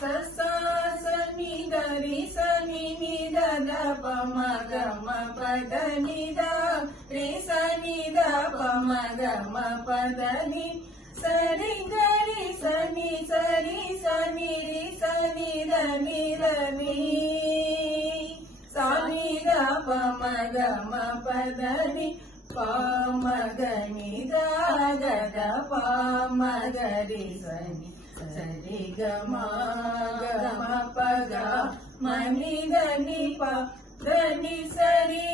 ससा सनि गरि सनि नि द द प म ग म प द नि द रि सनि द प म ग म प द नि सरि गरि सनि सरि सनि रि सनि द नि द नि सा नि द प म ग म प द नि प म ग नि द ग द प म ग रि सनि सरि ग म ग म प ग म नि द नि प द नि सरि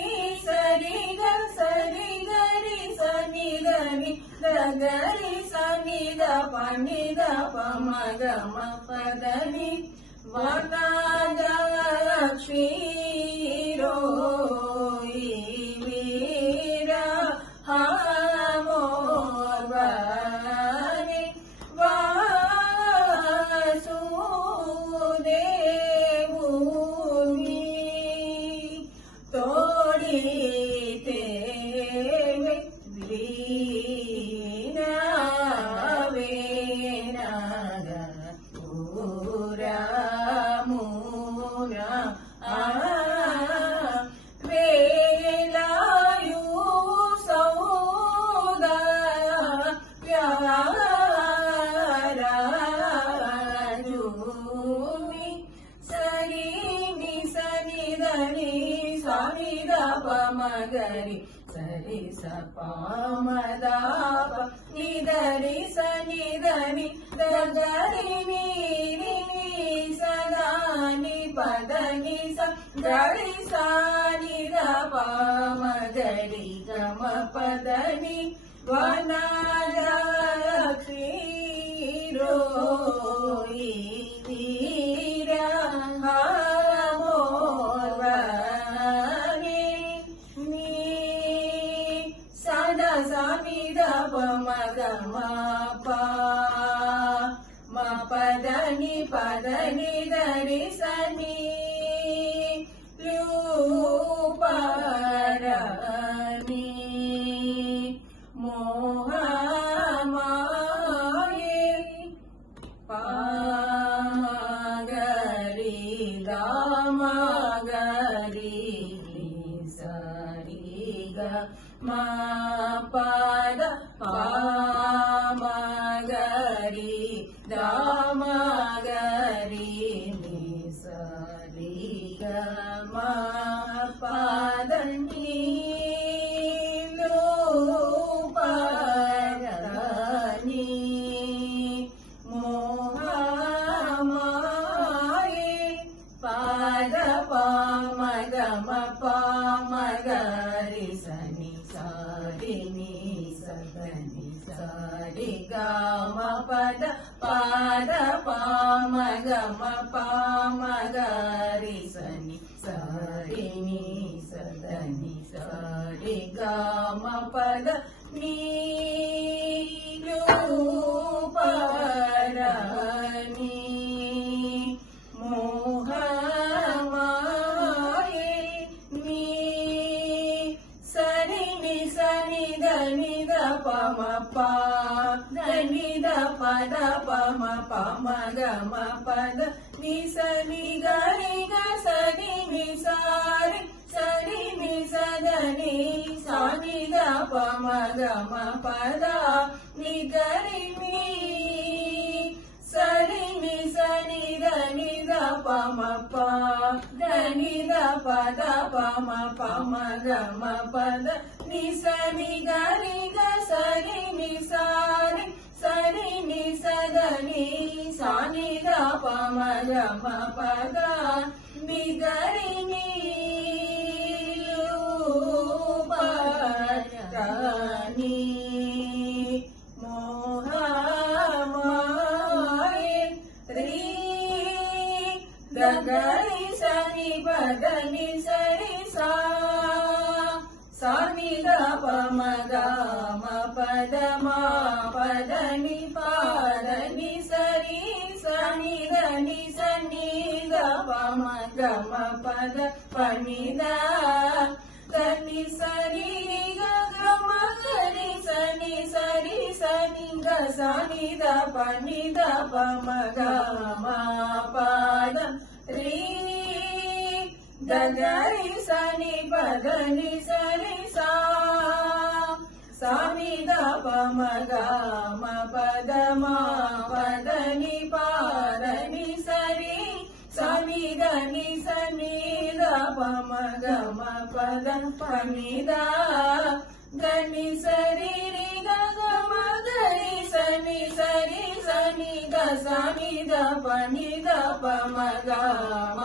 सरि ग सरि ग रि सनि द नि द ग रि सनि द प नि द प म ग म प द नि वरदाक्षी रोई वीरा हामोर्वने वासुदेवुनि तोडिते वीणावेनाग पूरा वेलायु सौदा प्याराजुनि सरि नि सनि द नि सा नि द प म ग रि सरि स प म द प नि द रि स नि द नि द ग रि नि रि नि स द नि प द नि स ग रि सा नि द प म ग रि ग म प द नि वनराक्षी रोई वीरा हामोर्वने नि सा द सा नि द प म ग म प म प द नि प द नि द रि स नि रूपरनि मोहमाये प म ग रि ग म ग रि स रि ग म प द प म ग रि द म ग रि नि स रि ग म प द नि रूपरनि मोहमाये प द प म ग म प म ग रि स नि सा रि नि स द नि सा रि ग म प द प म ग म प म ग रि स नि सा रि नि स द नि सा रि ग म प द नि रूपरनि मोहमाये नि सरि नि सनि द नि द प म प द नि द प द प म प म ग म प द नि स नि ग रि ग स नि नि सा रि सरि नि स द नि सा नि द प म ग म प द नि ग रि नि सरि नि स नि द नि द प म प द नि द प द प म प म ग म प द नि स नि ग रि ग स रि नि सा रि सरि नि स द नि सा नि द प म ग म प द नि ग रि नि रूपरनि मोहमाये रि द ग रि स नि प द नि स रि सा सा नि द प म ग म प द म प द नि प द नि स रि स नि द नि स नि द प म ग म प द प नि द द नि स रि ग ग म ग रि स नि स रि स नि ग ಸ ನಿ ದ ಪ ನಿ ದ ಪ ಮ ಗ ಮ ಪ గరి సని పద ని సరి సా సామి ద పమ గ మ పద మా పద ని పాద ని సరి సామి ద ని సని ద పమ గ మ పద పని ద గని సరి రి గ గ మ గరి సని సరి సని గ సామి ద పని ద పమ గ మ